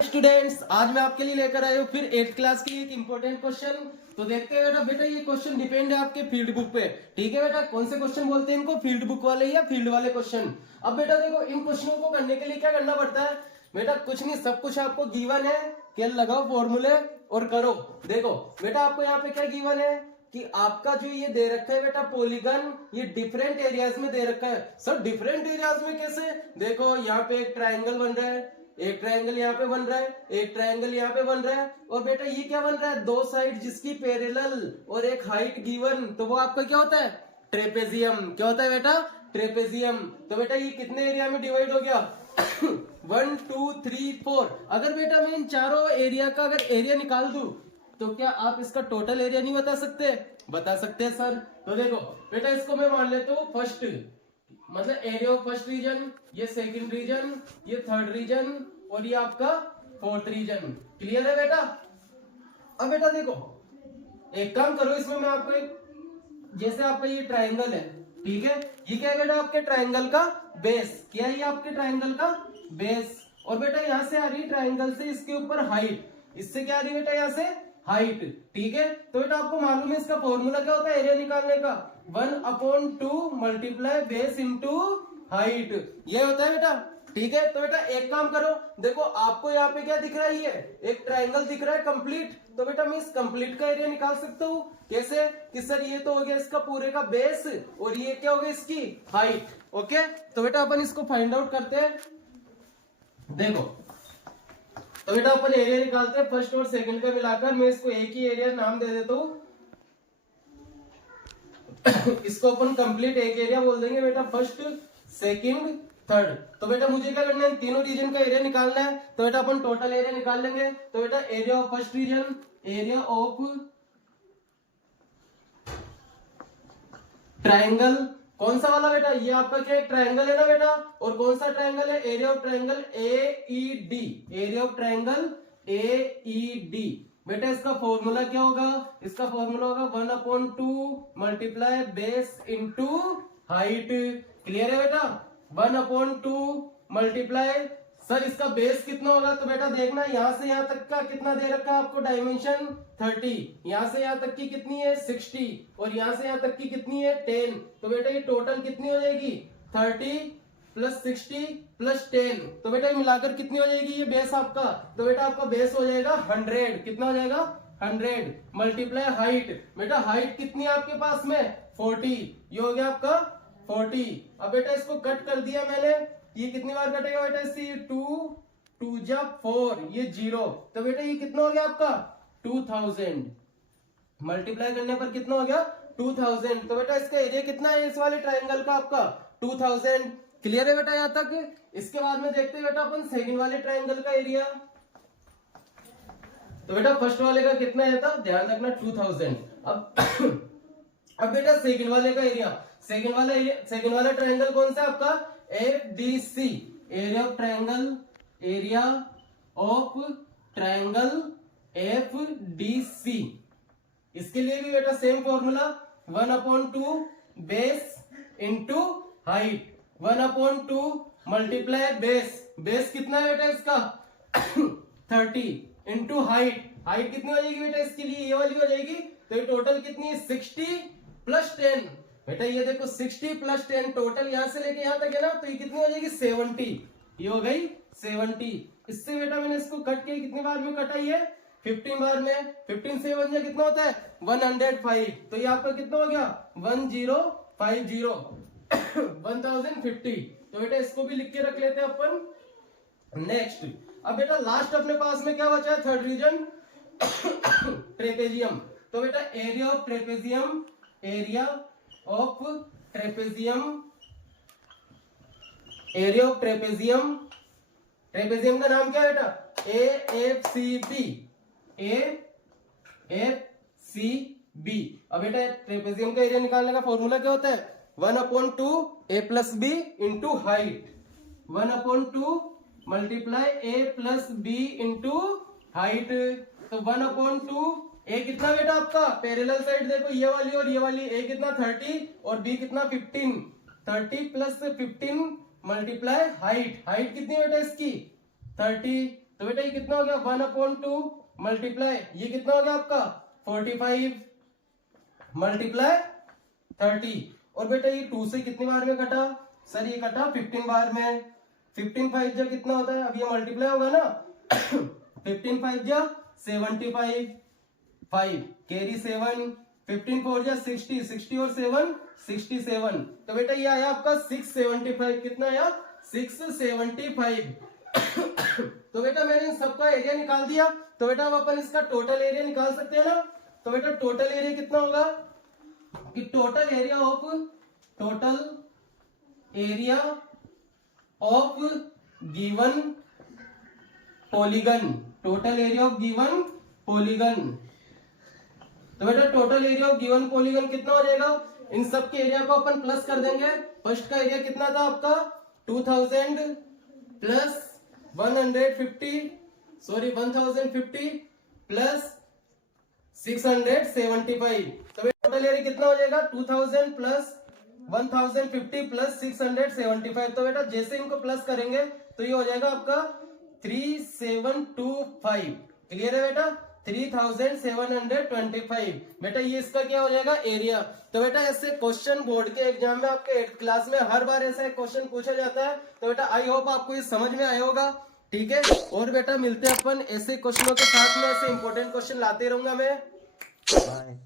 Students, आज मैं आपके लिए लेकर आया हूँ फिर 8th क्लास के लिए एक इंपॉर्टेंट क्वेश्चन। तो देखते हैं बेटा ये क्वेश्चन डिपेंड है आपके फील्ड बुक पे। ठीक है बेटा, कौन से क्वेश्चन बोलते हैं इनको, फील्ड बुक वाले या फील्ड वाले क्वेश्चन। अब बेटा देखो, इन क्वेश्चनों को करने के लिए क्या करना पड़ता है बेटा, कुछ नहीं, सब कुछ आपको गिवन है। क्या लगाओ फॉर्मूले और करो। देखो बेटा, आपको यहाँ पे क्या गिवन है कि आपका जो ये दे रखा है बेटा पॉलीगन, ये डिफरेंट एरियाज में दे रखा है। सर डिफरेंट एरियाज में कैसे? देखो यहाँ पे एक ट्राइंगल बन रहा है, एक ट्रायंगल यहाँ पे बन रहा है, एक ट्रायंगल यहाँ पे बन रहा है, और बेटा ये क्या बन रहा है, दो साइड जिसकी पैरेलल और एक हाइट गिवन, तो वो आपका क्या होता है, ट्रेपेजियम। क्या होता है बेटा, ट्रेपेजियम। तो बेटा ये कितने एरिया में डिवाइड हो गया 1 2 3 4। अगर बेटा मैं इन चारों एरिया का अगर एरिया निकाल दूं तो क्या आप इसका टोटल एरिया नहीं बता सकते? बता सकते हैं सर। तो देखो बेटा, इसको मैं मान लेता हूँ फर्स्ट, मतलब एरिया ऑफ फर्स्ट रीजन, ये सेकंड रीजन, ये थर्ड रीजन, और ये आपका फोर्थ रीजन। क्लियर है बेटा? अब बेटा देखो, एक काम करो, इसमें मैं आपको एक, जैसे आपका ये ट्रायंगल है, ठीक है, ये क्या है बेटा, आपके ट्रायंगल का बेस। क्या है ये आपके ट्रायंगल का बेस, और बेटा यहाँ से आ रही ट्रायंगल से इसके ऊपर हाइट, इससे क्या आ रही बेटा, यहाँ से हाइट। ठीक है, तो बेटा आपको मालूम है इसका फॉर्मूला क्या होता है एरिया निकालने का, 1/2 मल्टीप्लाई बेस इंटू हाइट, ये होता है बेटा। ठीक है, तो बेटा एक काम करो, देखो आपको यहाँ पे क्या दिख रहा है, ये एक ट्रायंगल दिख रहा है कंप्लीट, तो बेटा मैं इस कंप्लीट का एरिया निकाल सकता हूँ। कैसे? कि सर ये तो हो गया इसका पूरे का बेस, और ये क्या हो गया इसकी हाइट। ओके, तो बेटा अपन इसको फाइंड आउट करते हैं। देखो तो बेटा अपन एरिया निकालते हैं फर्स्ट और सेकंड का मिलाकर। मैं इसको एक ही एरिया नाम दे देता हूँ इसको अपन कंप्लीट एक एरिया बोल देंगे बेटा, फर्स्ट सेकंड थर्ड। तो बेटा मुझे क्या करना है, तीनों रीजन का एरिया निकालना है, तो बेटा अपन टोटल एरिया निकाल लेंगे। तो बेटा area of first region, area of triangle, कौन सा वाला बेटा, ये आपका क्या ट्रायंगल है ना बेटा, और कौन सा ट्रायंगल है, area of triangle AED, area of triangle AED। बेटा इसका फॉर्मूला क्या होगा, इसका फॉर्मूला होगा 1/2 multiply base into height. Clear है बेटा, 1/2 मल्टीप्लाई, सर इसका बेस कितना होगा, तो बेटा देखना यहाँ से यहाँ तक का कितना दे रखा है आपको, डायमेंशन 30, यहाँ से यहाँ तक की कितनी है 60, और यहाँ से यहाँ तक की कितनी है 10। तो बेटा ये टोटल कितनी हो जाएगी 30 प्लस 60 प्लस 10, तो बेटा मिलाकर कितनी हो जाएगी ये बेस आपका, तो बेटा आपका बेस हो जाएगा 100। कितना हो जाएगा 100 मल्टीप्लाई हाइट, बेटा हाइट कितनी है आपके पास में 40, ये हो गया आपका 40। अब बेटा इसको कट कर दिया मैंने, ये कितनी बार कटेगा बेटा, इससे 2 जा 4, ये 0, तो बेटा ये कितना हो गया आपका 2000, मल्टीप्लाई करने पर कितना हो गया 2000। तो बेटा इसका एरिया कितना है इस वाले ट्रायंगल का आपका 2000। क्लियर है बेटा यहाँ तक? इसके बाद में देखते हैं बेटा अपन सेकंड वाले ट्रायंगल का एरिया। तो बेटा फर्स्ट वाले का कितना है था, ध्यान रखना 2000। अब बेटा सेकंड वाले का एरिया, सेकंड वाला ट्रायंगल कौन सा आपका FDC, area of triangle, area of triangle FDC। इसके लिए भी बेटा same formula, 1/2 base into height, 1/2 multiply base कितना है बेटा इसका 30 इंटू हाइट, हाइट कितनी हो जाएगी बेटा इसके लिए, ये वाली हो जाएगी, तो ये टोटल कितनी है 60 प्लस 10। बेटा ये देखो 60 प्लस 10, टोटल यहां से लेके यहां तक है ना, तो ये कितनी हो जाएगी 70, ये हो गई 70। इससे बेटा मैंने इसको कट किया, कितनी बार में कटा है 15 बार में, 15 से 1 कितना होता है 105, तो ये आपका कितना हो गया 1050 1050। तो बेटा इसको भी लिख के रख लेते हैं अपन। नेक्स्ट, अब बेटा लास्ट अपने पास में क्या बचा है, थर्ड रीजन ट्रेपेजियम। तो बेटा area of trapezium, area of trapezium, area of trapezium, trapezium का नाम क्या है बेटा AFCB, AFCB। अब बेटा ट्रेपेजियम का एरिया निकालने का फॉर्मूला क्या होता है, 1/2 A plus B into height, 1/2 multiply A plus B into height. तो 1/2 A कितना बेटा आपका पैरेलल साइड देखो, ये वाली और ये वाली, A कितना 30 और B कितना 15, 30 प्लस 15 मल्टीप्लाई हाइट, हाइट कितनी बेटा इसकी 30 तो बेटा ये कितना हो गया 1/2 मल्टीप्लाई ये कितना हो गया आपका 45 मल्टीप्लाई 30। और बेटा ये 2 से कितनी बार में कटा सर ये कटा 15 बार में। 15 5 जा कितना होता है अब ये मल्टीप्लाई होगा ना 15 5 जा 75 5 कैरी 7 15 4 जा 60 60 और 7 67। तो बेटा ये आया आपका 675 कितना आया 675। तो बेटा मैंने इन सबका एरिया निकाल दिया। तो बेटा अब अपन इसका टोटल एरिया निकाल सकते हैं ना। तो बेटा टोटल एरिया कितना होगा कि total area of given polygon total area of given polygon. तो बेटा total area of given polygon कितना हो जाएगा इन सब के एरिया को अपन प्लस कर देंगे। फर्स्ट का एरिया कितना था आपका 2000 प्लस 1050 प्लस 675। तो टोटल एरिया कितना हो जाएगा 2000 प्लस 1050 प्लस 675। तो बेटा जैसे इनको प्लस करेंगे तो ये हो जाएगा आपका 3725। क्लियर है बेटा 3725। बेटा ये इसका क्या हो जाएगा एरिया। तो बेटा ऐसे क्वेश्चन बोर्ड के एग्जाम में आपके 8th क्लास में हर बार ऐसा क्वेश्चन पूछा जाता है। तो बेटा आई होप आपको ये समझ में आया होगा। ठीक है और बेटा मिलते हैं अपन ऐसे क्वेश्चनों के साथ में ऐसे इंपॉर्टेंट क्वेश्चन लाते रहूंगा मैं। बाय।